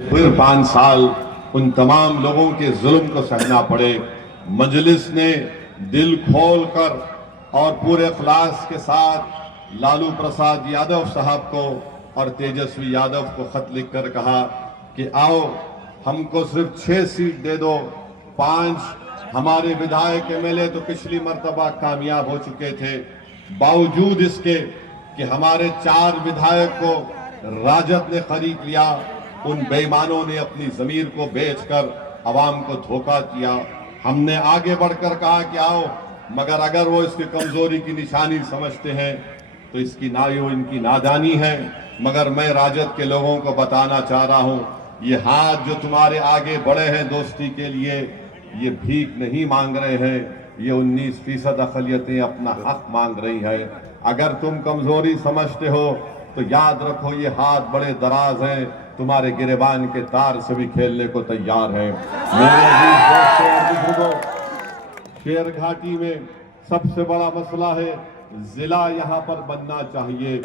फिर 5 साल उन तमाम लोगों के जुल्म को सहना पड़े। मजलिस ने दिल खोल कर और पूरे इखलास के साथ लालू प्रसाद यादव साहब को और तेजस्वी यादव को खत लिखकर कहा कि आओ हमको सिर्फ 6 सीट दे दो। 5 हमारे विधायक एमएलए तो पिछली मर्तबा कामयाब हो चुके थे, बावजूद इसके कि हमारे 4 विधायक को राजद ने खरीद लिया। उन बेईमानों ने अपनी जमीर को बेचकर अवाम को धोखा किया। हमने आगे बढ़कर कहा कि आओ, मगर अगर वो इसकी कमजोरी की निशानी समझते हैं तो इसकी इनकी नादानी है। मगर मैं राजद के लोगों को बताना चाह रहा हूं, ये हाथ जो तुम्हारे आगे बढ़े हैं दोस्ती के लिए, ये भीख नहीं मांग रहे हैं, ये 19% अक़लियतें अपना हक मांग रही है। अगर तुम कमजोरी समझते हो तो याद रखो ये हाथ बड़े दराज हैं, तुम्हारे गिरेबान के तार से भी खेलने को तैयार है। मेरे अजीज दोस्तों और बुजुर्गों, शेर घाटी में सबसे बड़ा मसला है जिला यहाँ पर बनना चाहिए।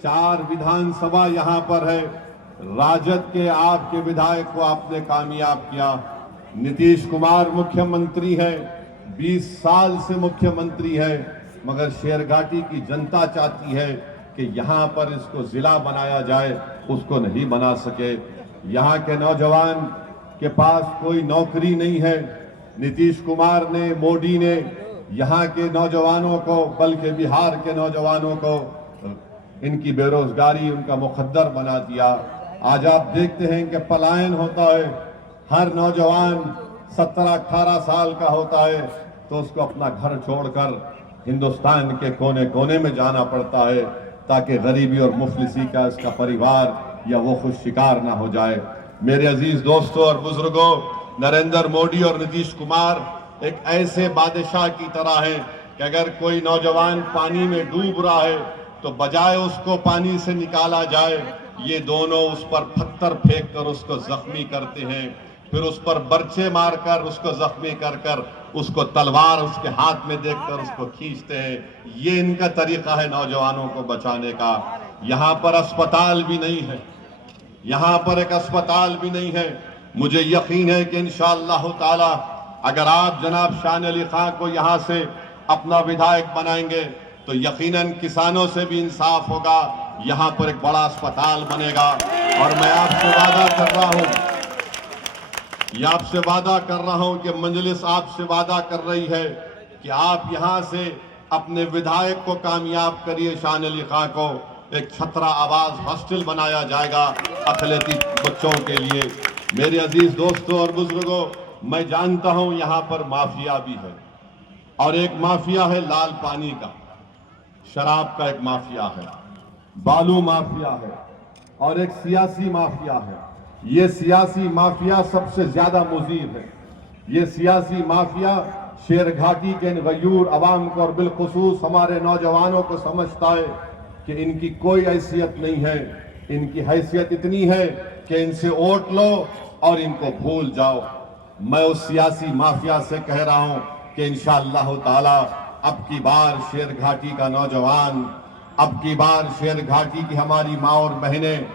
4 विधानसभा यहाँ पर है। राजद के आपके विधायक को आपने कामयाब किया। नीतीश कुमार मुख्यमंत्री है, 20 साल से मुख्यमंत्री है, मगर शेरघाटी की जनता चाहती है कि यहाँ पर इसको जिला बनाया जाए, उसको नहीं बना सके। यहाँ के नौजवान के पास कोई नौकरी नहीं है। नीतीश कुमार ने, मोदी ने यहाँ के नौजवानों को, बल्कि बिहार के नौजवानों को इनकी बेरोजगारी, उनका मुकद्दर बना दिया। आज आप देखते हैं कि पलायन होता है। हर नौजवान 17-18 साल का होता है तो उसको अपना घर छोड़कर हिंदुस्तान के कोने कोने में जाना पड़ता है ताकि गरीबी और मुफलिसी का इसका परिवार या वो खुद शिकार ना हो जाए। मेरे अजीज दोस्तों और बुजुर्गों, नरेंद्र मोदी और नीतीश कुमार एक ऐसे बादशाह की तरह हैं कि अगर कोई नौजवान पानी में डूब रहा है तो बजाय उसको पानी से निकाला जाए, ये दोनों उस पर पत्थर फेंक कर उसको जख्मी करते हैं, फिर उस पर बर्छे मारकर उसको जख्मी कर कर उसको तलवार उसके हाथ में देखकर उसको खींचते हैं। ये इनका तरीका है नौजवानों को बचाने का। यहाँ पर अस्पताल भी नहीं है, यहाँ पर एक अस्पताल भी नहीं है। मुझे यकीन है कि इंशाअल्लाह ताला अगर आप जनाब शान अली खां को यहाँ से अपना विधायक बनाएंगे तो यकीनन किसानों से भी इंसाफ होगा। यहाँ पर एक बड़ा अस्पताल बनेगा और मैं आपसे वादा कर रहा हूँ, कि मजलिस आपसे वादा कर रही है कि आप यहां से अपने विधायक को कामयाब करिए। शान अली खां को एक छतरा आवाज हॉस्टल बनाया जाएगा अक़लियती बच्चों के लिए। मेरे अजीज दोस्तों और बुजुर्गों, मैं जानता हूं यहां पर माफिया भी है, और एक माफिया है लाल पानी का, शराब का एक माफिया है, बालू माफिया है, और एक सियासी माफिया है। ये सियासी माफिया सबसे ज्यादा मुज़ीर है। ये सियासी माफिया शेरघाटी के गयूर अवाम को और बिलखुसूस हमारे नौजवानों को समझता है कि इनकी कोई हैसियत नहीं है। इनकी हैसियत इतनी है कि इनसे वोट लो और इनको भूल जाओ। मैं उस सियासी माफिया से कह रहा हूं कि इंशाअल्लाह ताला अब की बार शेरघाटी का नौजवान, अब की बार शेरघाटी की हमारी माँ और बहनें,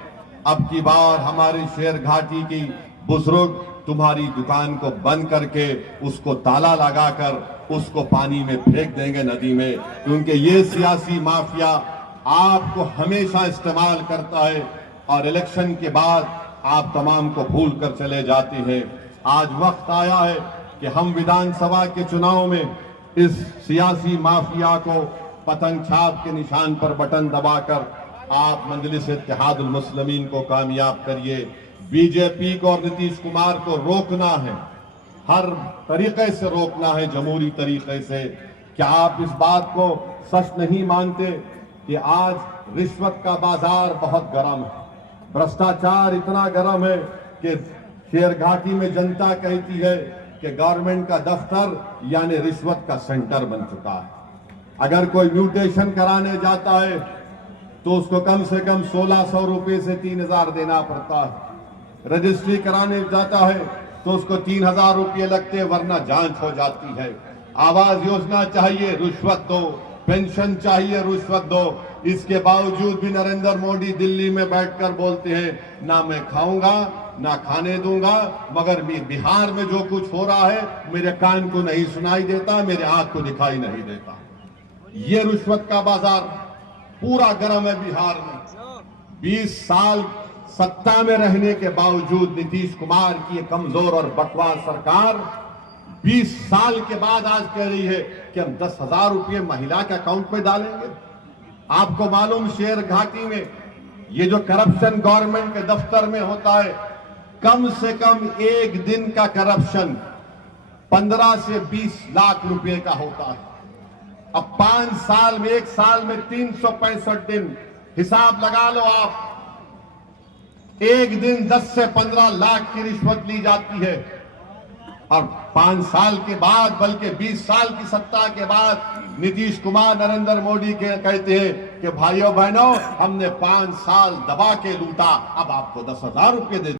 अब की बार हमारी शेरघाटी की बुजुर्ग तुम्हारी दुकान को बंद करके उसको ताला लगाकर उसको पानी में फेंक देंगे, नदी में, क्योंकि ये सियासी माफिया आपको हमेशा इस्तेमाल करता है और इलेक्शन के बाद आप तमाम को भूल कर चले जाते हैं। आज वक्त आया है कि हम विधानसभा के चुनाव में इस सियासी माफिया को पतंग छाप के निशान पर बटन दबाकर आप मजलिस इत्तेहादुल मुस्लिमीन को कामयाब करिए। बीजेपी को और नीतीश कुमार को रोकना है, हर तरीके से रोकना है, जमहूरी तरीके से। क्या आप इस बात को सच नहीं मानते कि आज रिश्वत का बाजार बहुत गर्म है, भ्रष्टाचार इतना गर्म है कि शेरघाटी में जनता कहती है कि गवर्नमेंट का दफ्तर यानी रिश्वत का सेंटर बन चुका है। अगर कोई म्यूटेशन कराने जाता है तो उसको कम से कम 1600 रुपए से 3000 देना पड़ता है। रजिस्ट्री कराने जाता है तो उसको 3000 रुपये लगते हैं, वरना जांच हो जाती है। आवास योजना चाहिए, रिश्वत दो। पेंशन चाहिए, रिश्वत दो। इसके बावजूद भी नरेंद्र मोदी दिल्ली में बैठकर बोलते हैं ना मैं खाऊंगा ना खाने दूंगा, मगर बिहार में जो कुछ हो रहा है मेरे कान को नहीं सुनाई देता, मेरे आंख को दिखाई नहीं देता। ये रिश्वत का बाजार पूरा गर्म है बिहार में। 20 साल सत्ता में रहने के बावजूद नीतीश कुमार की ये कमजोर और बकवास सरकार 20 साल के बाद आज कह रही है कि हम 10,000 रुपये महिला के अकाउंट में डालेंगे। आपको मालूम, शेर घाटी में ये जो करप्शन गवर्नमेंट के दफ्तर में होता है, कम से कम एक दिन का करप्शन 15 से 20 लाख रुपए का होता है। अब 5 साल में, 1 साल में 365 दिन, हिसाब लगा लो आप, एक दिन 10 से 15 लाख की रिश्वत ली जाती है। और 5 साल के बाद, बल्कि 20 साल की सत्ता के बाद नीतीश कुमार नरेंद्र मोदी के कहते हैं कि भाइयों बहनों, हमने 5 साल दबा के लूटा, अब आपको 10,000 रुपये दे